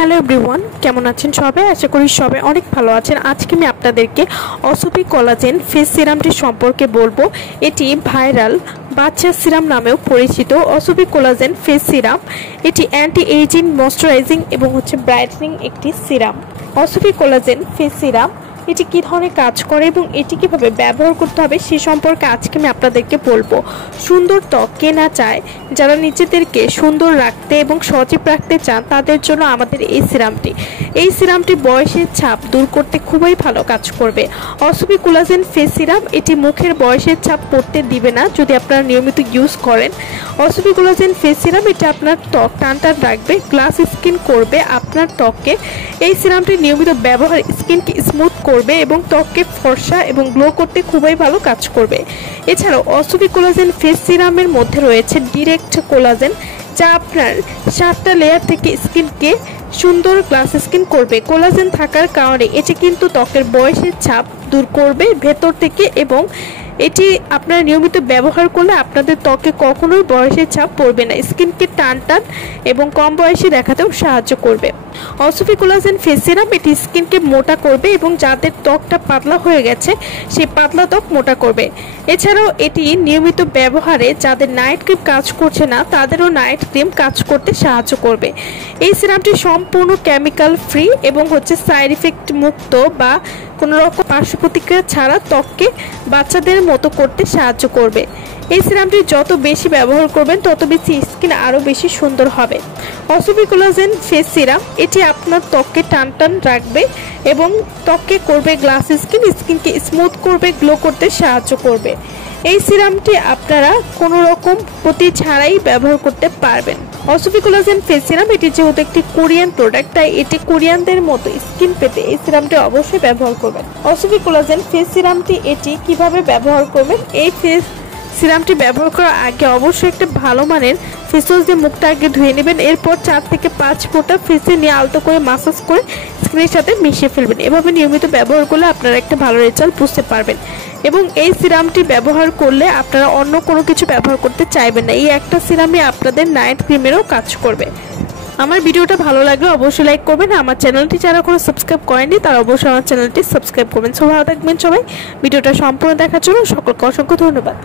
Hello everyone, কেমন আছেন সবাই? আশা করি সবাই অনেক ভালো আছেন। আজকে আমি আপনাদেরকে অসুপি কোলাজেন ফেস সিরামটি সম্পর্কে বলবো। এটি ভাইরাল বাচ্চা সিরাম নামেও পরিচিত। অসুপি কোলাজেন ফেস সিরাম এটি অ্যান্টি এজিং, ময়শ্চারাইজিং এবং ব্রাইটনিং একটি সিরাম। অসুপি কোলাজেন ফেস সিরাম এটি কী ধরনের কাজ করে এবং এটি কীভাবে ব্যবহার করতে হবে সে সম্পর্কে আজকে আমি আপনাদেরকে বলবো। সুন্দর ত্বক কেনা চায়, যারা নিজেদেরকে সুন্দর রাখতে এবং সজীব রাখতে চান তাদের জন্য আমাদের এই সিরামটি বয়সের ছাপ দূর করতে খুবই ভালো কাজ করবে। অসুপি কোলাজেন ফেস সিরাম এটি মুখের বয়সের ছাপ পড়তে দিবে না যদি আপনারা নিয়মিত ইউজ করেন। অসুপি কোলাজেন ফেস সিরাম এটি আপনার ত্বক টান রাখবে, গ্লাস স্কিন করবে আপনার ত্বককে। এই সিরামটি নিয়মিত ব্যবহার স্কিনকে স্মুথ করবে এবং ত্বককে ফর্সা এবং গ্লো করতে খুবই ভালো কাজ করবে। এছাড়াও অসুপি কোলাজেন ফেস সিরামের মধ্যে রয়েছে ডিরেক্ট কোলাজেন, যা আপনার 7টা লেয়ার থেকে স্কিনকে সুন্দর গ্লাস স্কিন করবে। কোলাজেন থাকার কারণে এটি কিন্তু ত্বকের বয়সের ছাপ দূর করবে ভেতর থেকে, এবং এটি আপনারা নিয়মিত ব্যবহার করলে আপনাদের ত্বকে কখনোই বয়সের ছাপ পড়বে না, স্কিনকে টান এবং কম বয়সে দেখাতেও সাহায্য করবে। অসুপি কোলাজেন ফেস সিরাম এটি স্কিনকে মোটা করবে এবং যাদের ত্বকটা পাতলা হয়ে গেছে সেই পাতলা ত্বক মোটা করবে। এছাড়াও এটি নিয়মিত ব্যবহারে যাদের নাইট ক্রিম কাজ করছে না তাদেরও নাইট ক্রিম কাজ করতে সাহায্য করবে। এই সিরামটি সম্পূর্ণ কেমিক্যাল ফ্রি এবং সাইড ইফেক্ট মুক্ত বা কোনো রকম পার্শ্ব প্রতিক্রিয়া ছাড়া ত্বককে বাচ্চাদের মতো করতে সাহায্য করবে। এই সিরামটি যত বেশি ব্যবহার করবেন তত বেশি স্কিন আরও বেশি সুন্দর হবে। অসুপি কোলাজেন ফেস সিরাম এটি আপনার ত্বককে টান রাখবে এবং ত্বককে করবে গ্লাস স্কিনকে স্মুথ করবে, গ্লো করতে সাহায্য করবে। এই সিরামটি আপনারা কোনো রকম ক্ষতি ছাড়াই ব্যবহার করতে পারবেন। অসুপি কোলাজেন ফেস সিরাম এটি যেহেতু একটি কোরিয়ান প্রোডাক্ট, তাই এটি কোরিয়ানদের মতো স্কিন পেতে এই সিরামটি অবশ্যই ব্যবহার করবেন। অসুপি কোলাজেন ফেস সিরামটি এটি কিভাবে ব্যবহার করবেন? এই ফেস সিরামটি ব্যবহার করার আগে অবশ্যই একটা ভালো মানের ফেস ওয়াশ দিয়ে মুখটা আগে ধুয়ে নেবেন। এরপর 4 থেকে 5 ফোঁটা ফেসে নিয়ে আলতো করে মাসাজ করে স্কিনের সাথে মিশিয়ে ফেলবেন। এভাবে নিয়মিত ব্যবহার করলে আপনারা একটা ভালো রেজাল্ট বুঝতে পারবেন এবং এই সিরামটি ব্যবহার করলে আপনারা অন্য কোনো কিছু ব্যবহার করতে চাইবেন না। এই একটা সিরামই আপনাদের নাইট ক্রিমেরও কাজ করবে। আমার ভিডিওটা ভালো লাগলে অবশ্যই লাইক করবেন। আমার চ্যানেলটি যারা কোনো সাবস্ক্রাইব করেননি তারা অবশ্যই আমার চ্যানেলটি সাবস্ক্রাইব করবেন। সো ভালো থাকবেন সবাই। ভিডিওটা সম্পূর্ণ দেখার জন্য সকলকে অসংখ্য ধন্যবাদ।